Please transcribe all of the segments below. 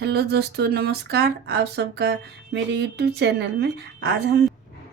Hello दोस्तों, नमस्कार। आप सबका मेरे यूट्यूब चैनल में। आज हम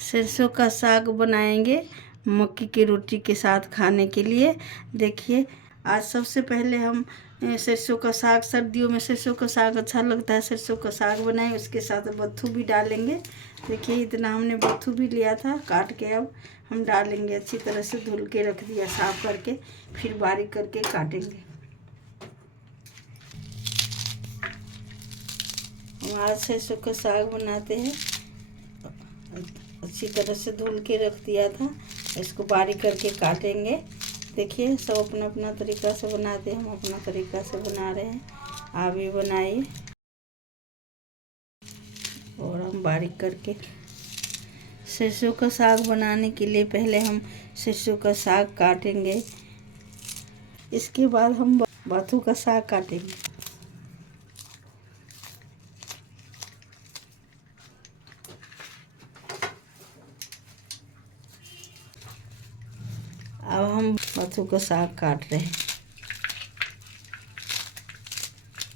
सरसों का साग बनाएंगे मक्की की रोटी के साथ खाने के लिए। देखिए, आज सबसे पहले हम सरसों का साग, सर्दियों में सरसों का साग अच्छा लगता है, सरसों का साग बनाएं। उसके साथ बत्थू भी डालेंगे। देखिए, इतना हमने बत्थू भी लिया था काट के। अब हम डालेंगे, अच्छी तरह से धुल के रख दिया साफ करके, फिर बारीक करके काटेंगे। हम आज सरसों का साग बनाते हैं। अच्छी तरह से धुल के रख दिया था, इसको बारीक करके काटेंगे। देखिए, सब अपना अपना तरीका से बनाते हैं, हम अपना तरीका से बना रहे हैं। आप भी बनाइए। और हम बारीक करके सरसों का साग बनाने के लिए पहले हम सरसों का साग काटेंगे। इसके बाद हम बथू का साग काटेंगे। अब हम बथू का साग काट रहे हैं,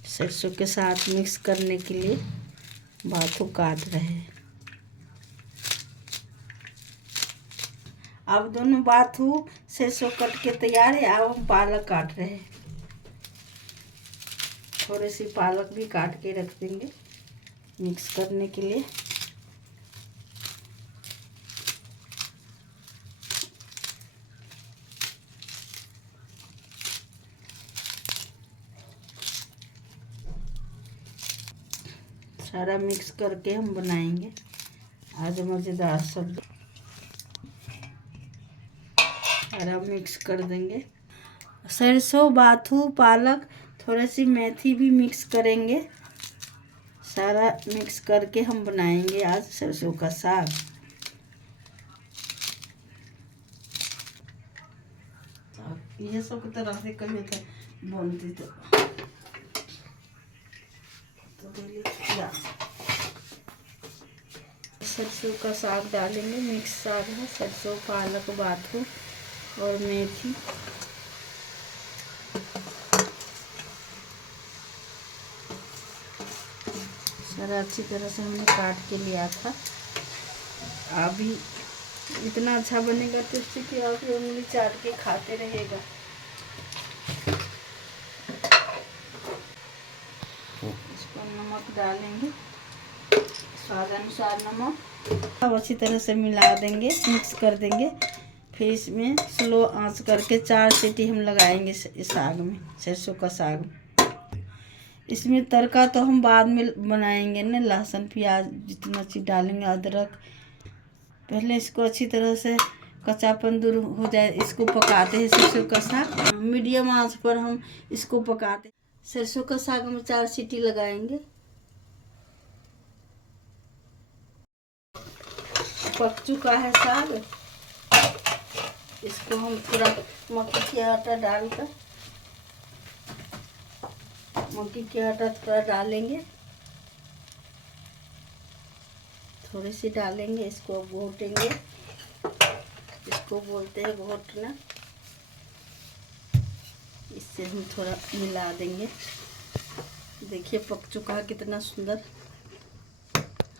सरसों के साथ मिक्स करने के लिए बाथू काट रहे हैं। अब दोनों बाथू सरसों कट के तैयार है। अब हम पालक काट रहे हैं। थोड़ी सी पालक भी काट के रख देंगे मिक्स करने के लिए। सारा मिक्स करके हम बनाएंगे आज मज़ेदार सब्जी। सारा मिक्स कर देंगे। सरसों, बाथू, पालक, थोड़ी सी मेथी भी मिक्स करेंगे। सारा मिक्स करके हम बनाएंगे आज सरसों का साग। ये सब तरह से कभी बोलती तो सरसों का साग डालेंगे। मिक्स साग है, सरसों, पालक, बाथू और मेथी। सारा अच्छी तरह से हमने काट के लिया था। अभी इतना अच्छा बनेगा टेस्टी कि आप उंगली चाट के खाते रहेगा। इसको नमक डालेंगे, स्वाद अनुसार नमक। अब अच्छी तरह से मिला देंगे, मिक्स कर देंगे। फिर इसमें स्लो आंच करके 4 सीटी हम लगाएंगे इस साग में, सरसों का साग। इसमें तड़का तो हम बाद में बनाएंगे ना, लहसुन प्याज जितना चीज़ डालेंगे, अदरक। पहले इसको अच्छी तरह से कच्चापन दूर हो जाए, इसको पकाते हैं सरसों का साग। मीडियम आंच पर हम इसको पकाते। सरसों का साग में 4 सीटी लगाएंगे। पक चुका है साग। इसको हम पूरा मक्की के आटा डालकर, मक्की के आटा थोड़ा डालेंगे, थोड़ी सी डालेंगे। इसको घोटेंगे, इसको बोलते हैं घोटना। इससे हम थोड़ा मिला देंगे। देखिए, पक चुका है, कितना सुंदर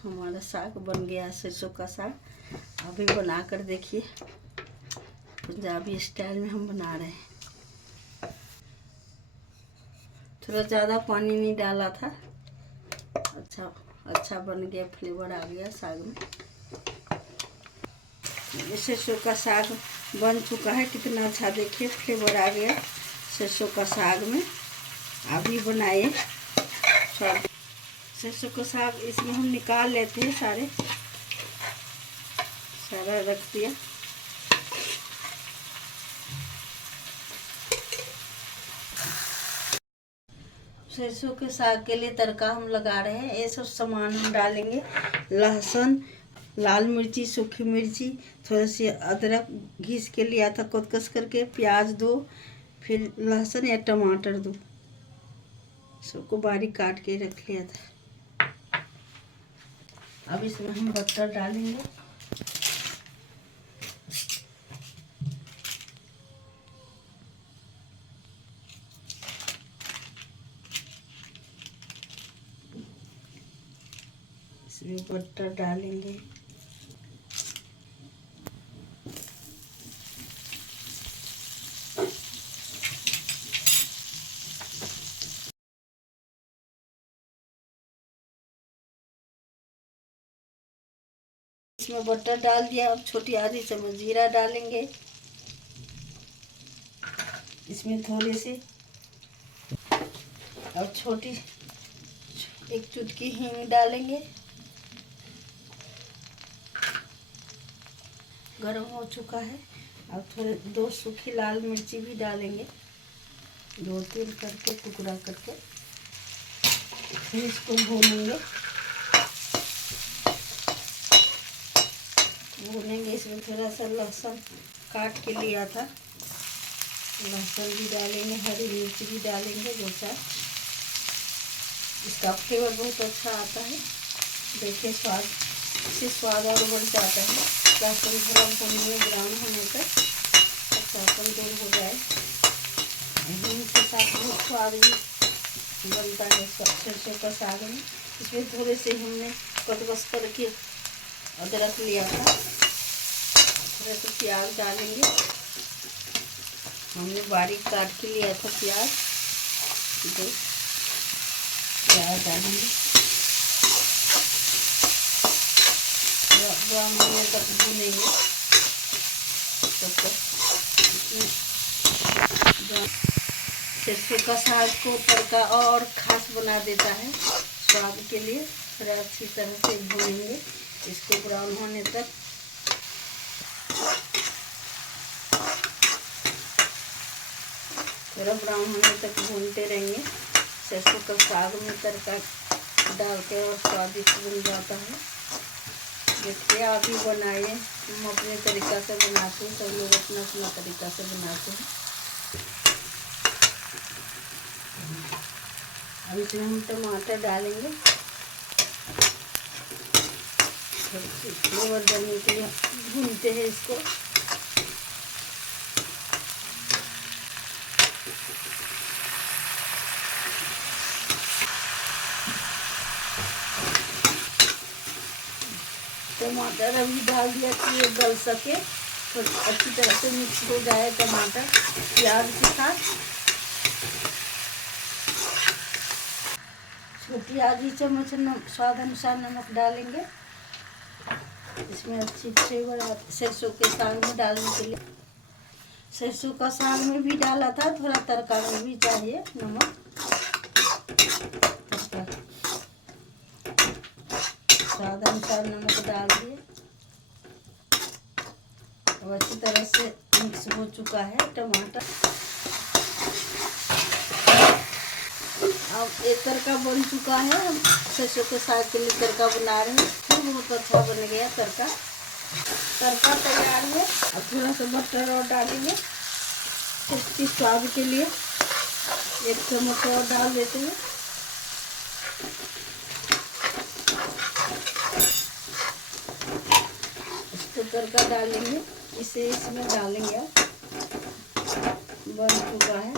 हमारा साग बन गया, सरसों का साग। अभी बना कर देखिए, पंजाबी स्टाइल में हम बना रहे हैं। थोड़ा ज़्यादा पानी नहीं डाला था। अच्छा बन गया, फ्लेवर आ गया साग में। सरसों का साग बन चुका है, कितना अच्छा देखिए फ्लेवर आ गया सरसों का साग में। अभी बनाए सरसों का साग। इसमें हम निकाल लेते हैं, सारा रख दिया। सरसों के साग के लिए तड़का हम लगा रहे हैं। ये सब सामान हम डालेंगे, लहसुन, लाल मिर्ची, सूखी मिर्ची, थोड़ी सी अदरक घिस के लिया था कद्दूकस करके, प्याज 2, फिर लहसुन या टमाटर 2, सबको बारीक काट के रख लिया था। अब इसमें हम बटर डालेंगे। इसमें बटर डालेंगे। इसमें बटर डाल दिया। अब छोटी आधी चम्मच जीरा डालेंगे। इसमें थोड़ी सी और छोटी एक चुटकी हींग डालेंगे। गरम हो चुका है। अब थोड़े 2 सूखी लाल मिर्ची भी डालेंगे, 2-3 करके टुकड़ा करके। फिर इसको भूनेंगे। इसमें थोड़ा सा लहसुन काट के लिया था, लहसुन भी डालेंगे, हरी मिर्च भी डालेंगे। जैसा इसका फ्लेवर बहुत अच्छा आता है। देखिए स्वाद, इससे स्वाद और बढ़ जाता है। लहसुन थोड़ा भूनेंगे ब्राउन होने तक, लहसुन दूर हो जाए। इसके साथ बहुत स्वाद भी बनता है सरसों का साग में। इसमें थोड़े से हमने कद्दूकस करके अदरक लिया था, थोड़ा सा प्याज डालेंगे। हमने बारीक काट के लिया था प्याज, प्याज डालेंगे। ब्राउन होने तक भूनेंगे। तब तक सरसों का साग को तड़का और खास बना देता है स्वाद के लिए। थोड़ा अच्छी तरह से भूनेंगे इसको ब्राउन होने तक। थोड़ा ब्राउन होने तक भूनते रहेंगे। सरसों का साग में तड़का डाल के और स्वादिष्ट बन जाता है। देखिए आप भी बनाइए। हम अपने तरीक़ा से बनाते हैं, सब लोग अपना अपना तरीक़ा से बनाते हैं। अब इसमें हम टमाटर डालेंगे, फ्लेवर बनने के लिए भूनते हैं इसको। टमाटर अभी डाल दिया कि ये गल सके, तो अच्छी तरह से मिक्स हो जाए टमाटर प्याज के साथ। छोटी आधी चम्मच स्वाद अनुसार नमक डालेंगे। इसमें अच्छी फ्लेवर सरसों के साग में डालने के लिए। सरसों का साग में भी डाला था, थोड़ा तड़का में भी चाहिए नमक। स्वाद अनुसार नमक डाल दिए। अब अच्छी तरह से मिक्स हो चुका है टमाटर। अब एक तड़का बन चुका है। हम सरसों के साग के लिए तड़का बना रहे हैं। बहुत अच्छा बन गया तड़का। तड़का तैयार है। अब थोड़ा सा बटर और डालेंगे टेस्टी स्वाद के लिए। 1 चम्मच और डाल देते हैं। इसको तड़का डालेंगे, इसे इसमें डालेंगे। बन चुका है।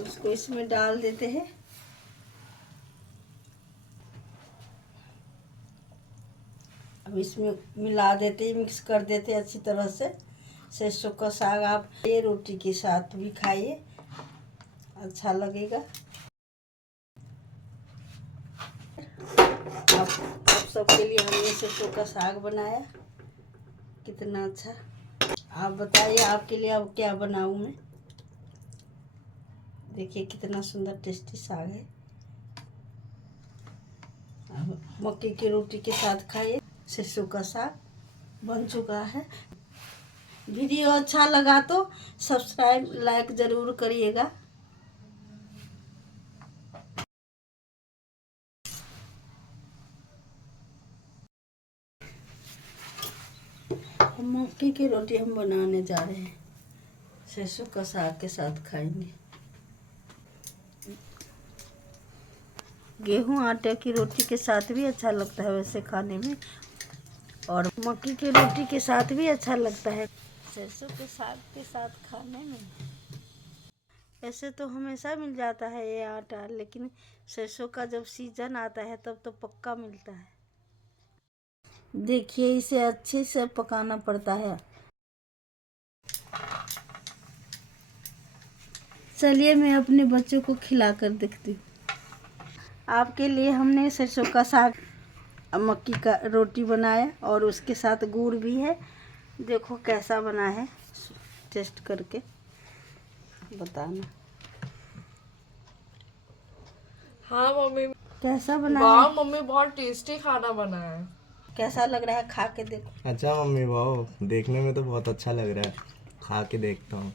उसको इसमें डाल देते हैं। अब इसमें मिला देते हैं, मिक्स कर देते हैं अच्छी तरह से। सरसों का साग आप ये रोटी के साथ भी खाइए, अच्छा लगेगा। आप सबके लिए हमने सरसों का साग बनाया, कितना अच्छा। आप बताइए आपके लिए अब क्या बनाऊं मैं। देखिए कितना सुंदर टेस्टी साग है। अब मक्के की रोटी के साथ खाइए। सरसों का साग बन चुका है। वीडियो अच्छा लगा तो सब्सक्राइब लाइक ज़रूर करिएगा। मक्के की रोटी हम बनाने जा रहे हैं, सरसों का साग के साथ खाएंगे। गेहूं आटे की रोटी के साथ भी अच्छा लगता है वैसे खाने में, और मक्के की रोटी के साथ भी अच्छा लगता है सरसों के साग के साथ खाने में। ऐसे तो हमेशा मिल जाता है ये आटा, लेकिन सरसों का जब सीजन आता है तब तो पक्का मिलता है। देखिए इसे अच्छे से पकाना पड़ता है। चलिए मैं अपने बच्चों को खिला कर देखती हूँ। आपके लिए हमने सरसों का साग, मक्की का रोटी बनाया और उसके साथ गुड़ भी है। देखो कैसा बना है, टेस्ट करके बताना। हाँ मम्मी। कैसा बना वाह है? मम्मी बहुत टेस्टी खाना बना है। कैसा लग रहा है, खा के देखो। अच्छा मम्मी, वाह, देखने में तो बहुत अच्छा लग रहा है, खा के देखता हूँ।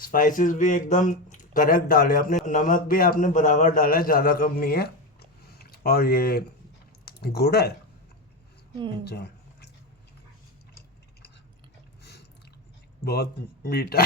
स्पाइसेस भी एकदम करेक्ट डाले आपने, नमक भी आपने बराबर डाला है, ज़्यादा कम नहीं है। और ये गुड़ है। अच्छा, बहुत मीठा।